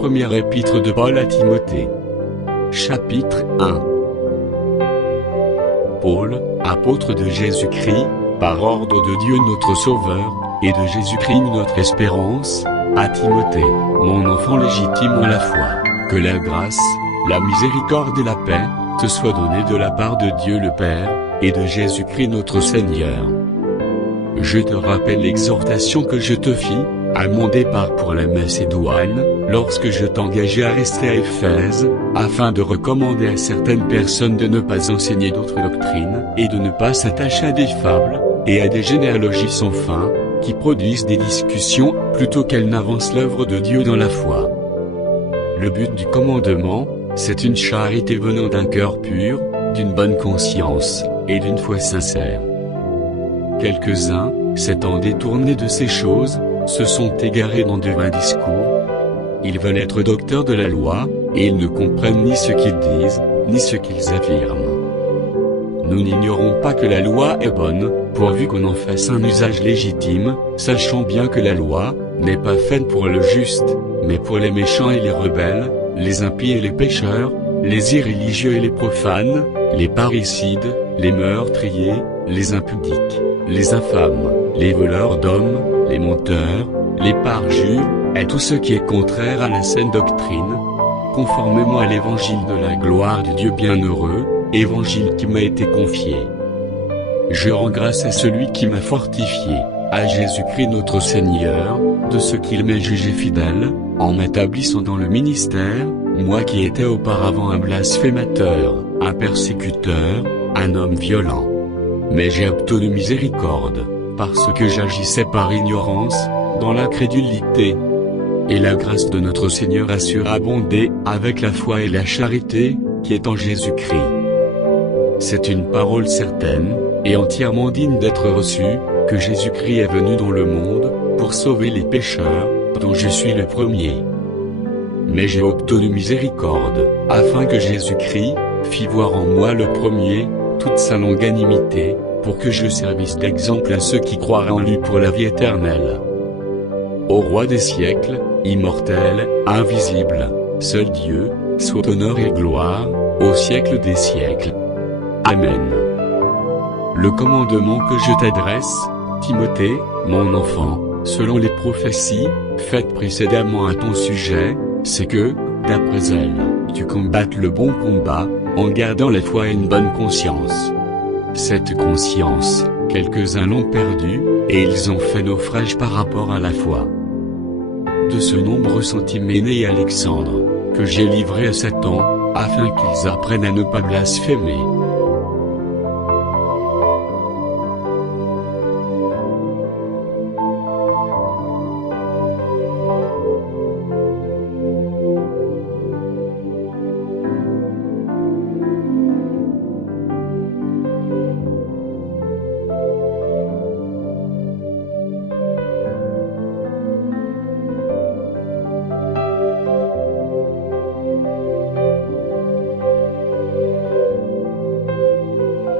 Première épître de Paul à Timothée. Chapitre 1. Paul, apôtre de Jésus-Christ, par ordre de Dieu notre Sauveur, et de Jésus-Christ notre espérance, à Timothée, mon enfant légitime en la foi, que la grâce, la miséricorde et la paix, te soient données de la part de Dieu le Père, et de Jésus-Christ notre Seigneur. Je te rappelle l'exhortation que je te fis, à mon départ pour la Macédoine, lorsque je t'engageai à rester à Éphèse, afin de recommander à certaines personnes de ne pas enseigner d'autres doctrines, et de ne pas s'attacher à des fables, et à des généalogies sans fin, qui produisent des discussions, plutôt qu'elles n'avancent l'œuvre de Dieu dans la foi. Le but du commandement, c'est une charité venant d'un cœur pur, d'une bonne conscience, et d'une foi sincère. Quelques-uns, s'étant détournés de ces choses, se sont égarés dans de vains discours. Ils veulent être docteurs de la loi, et ils ne comprennent ni ce qu'ils disent, ni ce qu'ils affirment. Nous n'ignorons pas que la loi est bonne, pourvu qu'on en fasse un usage légitime, sachant bien que la loi n'est pas faite pour le juste, mais pour les méchants et les rebelles, les impies et les pécheurs, les irréligieux et les profanes, les parricides, les meurtriers, les impudiques, les infâmes, les voleurs d'hommes, les menteurs, les parjures, et tout ce qui est contraire à la saine doctrine, conformément à l'évangile de la gloire du Dieu bienheureux, évangile qui m'a été confié. Je rends grâce à celui qui m'a fortifié, à Jésus-Christ notre Seigneur, de ce qu'il m'ait jugé fidèle, en m'établissant dans le ministère, moi qui étais auparavant un blasphémateur, un persécuteur, un homme violent. Mais j'ai obtenu miséricorde, parce que j'agissais par ignorance, dans l'incrédulité. Et la grâce de notre Seigneur a surabondé, avec la foi et la charité, qui est en Jésus-Christ. C'est une parole certaine, et entièrement digne d'être reçue, que Jésus-Christ est venu dans le monde, pour sauver les pécheurs, dont je suis le premier. Mais j'ai obtenu miséricorde, afin que Jésus-Christ fît voir en moi le premier, toute sa longanimité, pour que je servisse d'exemple à ceux qui croiraient en lui pour la vie éternelle. Au Roi des siècles, immortel, invisible, seul Dieu, soit honneur et gloire, au siècle des siècles. Amen. Le commandement que je t'adresse, Timothée, mon enfant, selon les prophéties, faites précédemment à ton sujet, c'est que, d'après elles, tu combattes le bon combat, en gardant la foi et une bonne conscience. Cette conscience, quelques-uns l'ont perdue, et ils ont fait naufrage par rapport à la foi. De ce nombre sont Hyménée et Alexandre, que j'ai livrés à Satan, afin qu'ils apprennent à ne pas blasphémer.